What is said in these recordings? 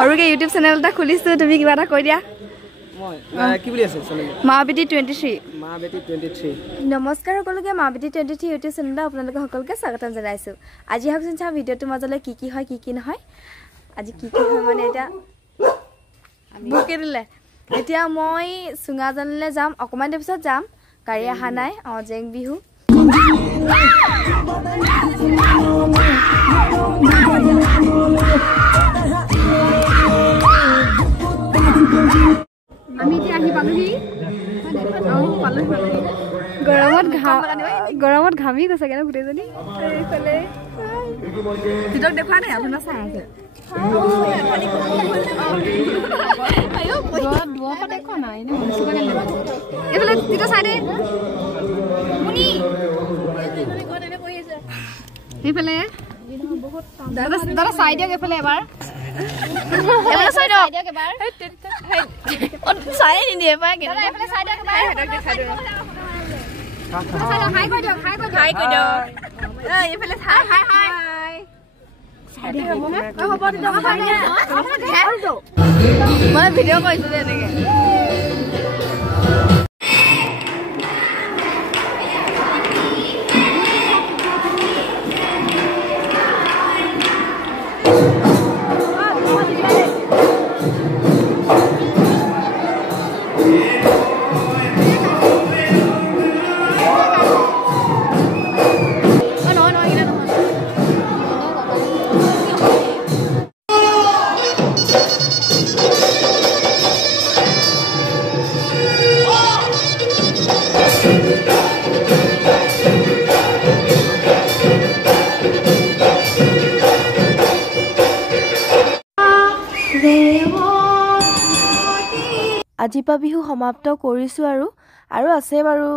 আৰু কে YouTube channel এটা খুলিছো তুমি কিবা এটা কৈ দিয়া মই কি বুলি আছে চেনেল মাবেটি 23 মাবেটি 23 নমস্কাৰ সকলোকে মাবেটি 23 ইউটিউব চেনেলটা আপোনালোক সকলোকে স্বাগতম জনাইছো আজি হাকচোন চা ভিডিওটো মাজলৈ কি হয় কি নহয় আজি কি হয় মানে এটা বুকে দিলে এতিয়া মই সুঙাজনলে যাম অকমান দেৰ পিছত যাম গাড়ী আহা নাই জেং বিহু আমি এতিয়া আহি পালোহি গৰমত ঘামি গৈছে কেনে গোটেইজনী এইফালে তিতক দেখুৱা নাই আপোনাৰ চাই আছে এইফালে তিতক চাই দে এইফালে দাদা চাই দিয়ক এইফালে এবাৰ চাই দিয়ক এবাৰ চাই নিদিয়ে এবাৰ চাই দিয়ক এবাৰ হাই কৈ দিয়ক এইফালে মই ভিডিঅ' কৰিছো যে এনেকে আজিপা বিহু সমাপ্ত কৰিছো আৰু আছে বাৰু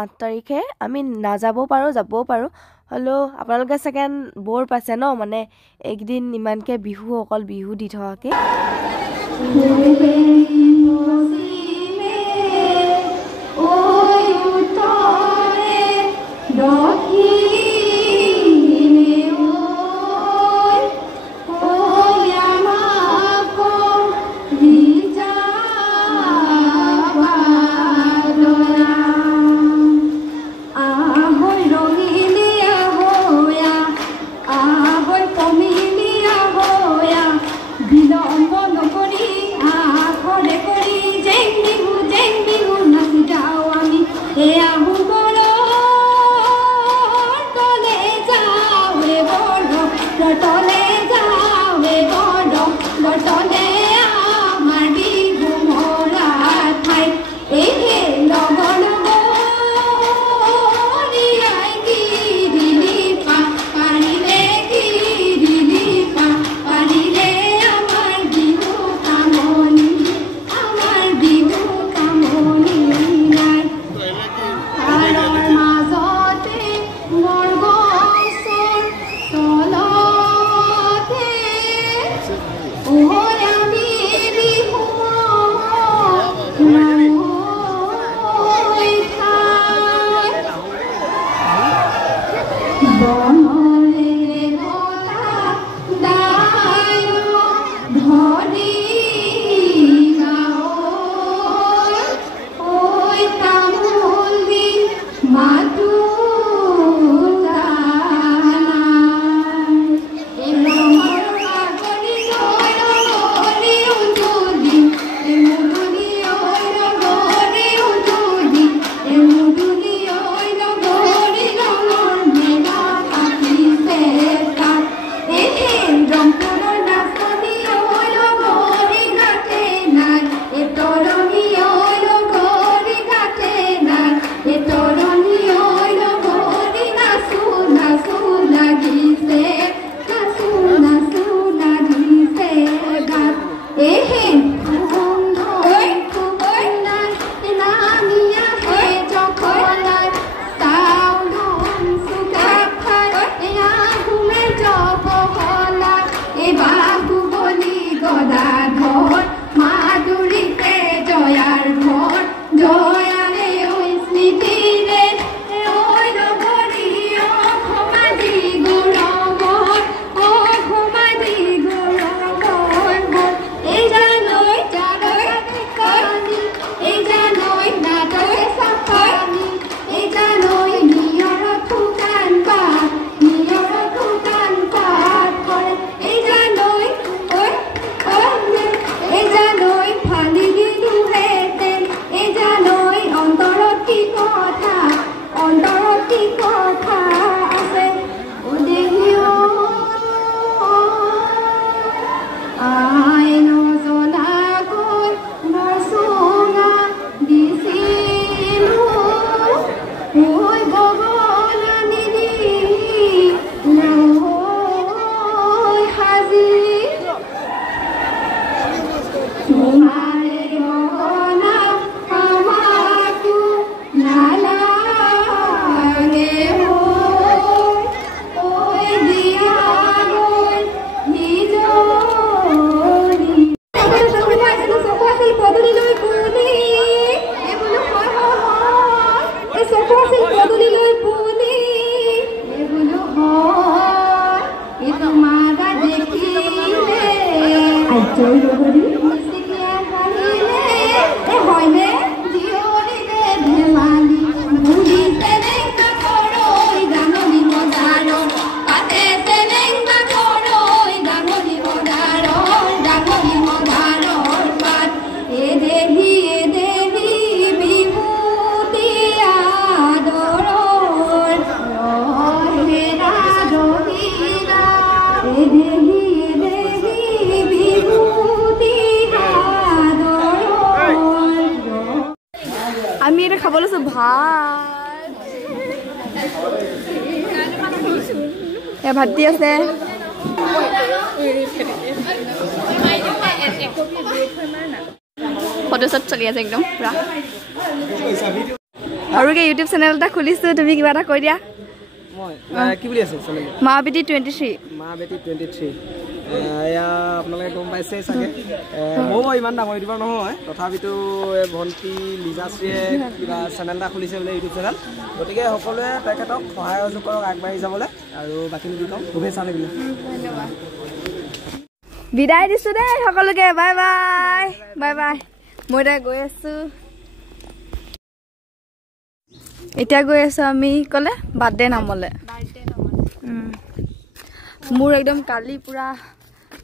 8 তাৰিখে আমি নাযাবও পাৰো যাবও পাৰো হলো আপোনালোকে সেকেন্ড বৰ পাইছে ন মানে একদিন ইমানকে বিহু অকল বিহু দি থকাকে Oh, yeah. আমি এটা খাব লৈছো ভাত ভাত দি আছে ফটো শ্বট চলি আছে একদম পুৰা আৰু কি ইউটিউব চেনেল এটা খুলিছো তুমি কিবা এটা কৈ দিয়া মই কি বুলি আছে চেনেল মা বেটি 23 মা বেটি 23 এয়া আপোনালোকে গম পাইছে চাগে ময়ো ইমান ডাঙৰ ইউটিউবাৰ নহয় তথাপিতো ভণ্টি লিজাশ্ৰীয়ে কিবা চেনেল এটা খুলিছে বোলে ইউটিউব চেনেল গতিকে সকলোৱে তেখেতক সহায় সহযোগ কৰক আগবাঢ়ি যাবলৈ আৰু বাকীনো কি ক'ম শুভেচ্ছা থাকিলে বিদায় দিছো দেই সকলোকে বাই বাই বাই বাই মই এতিয়া গৈ আছো আমি ক'লে বাৰ্থডে নামলে মোৰ একদম কালি পুৰা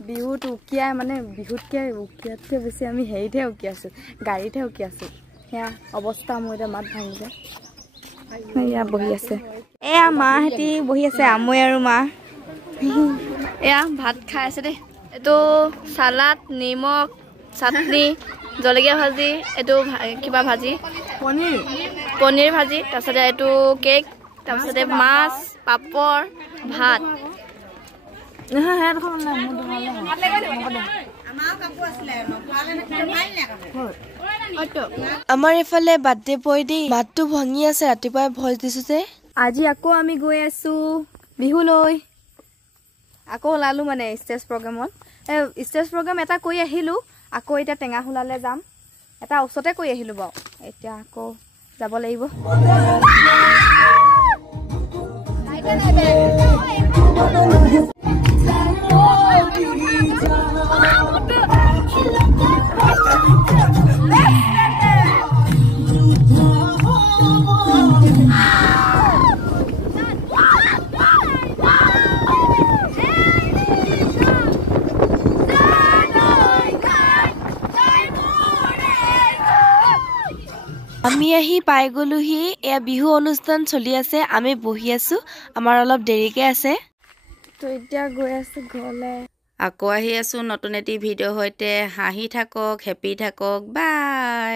বিহুত উকিয়াই মানে বিহুতকৈ উকিয়াতকৈ বেছি আমি হেৰিতহে উকি আছোঁ গাড়ীতহে উকি আছোঁ সেয়া অৱস্থা মোৰ এতিয়া মাত ভাঙিছে এয়া বহি আছে এয়া মাহঁতি বহি আছে আমৈ আৰু মা এয়া ভাত খাই আছে দেই এইটো চালাড নিমখ চাটনি জলকীয়া ভাজি এইটো কিবা ভাজি পনীৰ ভাজি তাৰপিছতে এইটো কেক তাৰপিছতে মাছ পাপৰ ভাত আমাৰ এফালে বাৰ্থডে বয় দেই মাতটো ভাঙি আছে ৰাতিপুৱাই ভইচ দিছো যে আজি আকৌ আমি গৈ আছো বিহুলৈ আকৌ ওলালো মানে ষ্টেজ প্ৰগ্ৰামত ষ্টেজ প্ৰগ্ৰাম এটা কৰি আহিলো আকৌ এতিয়া টেঙাখোলালৈ যাম এটা ওচৰতে কৰি আহিলো বাৰু এতিয়া আকৌ যাব লাগিব আমি আহি পাই গলোহি এয়া বিহু অনুষ্ঠান চলি আছে আমি বহি আছো আমাৰ অলপ দেৰিকে আছে তো এতিয়া গৈ আছো ঘৰলৈ আকৌ আহি আছো নতুন এটি ভিডিঅ' সৈতে হাঁহি থাকক হেপী থাকক বাই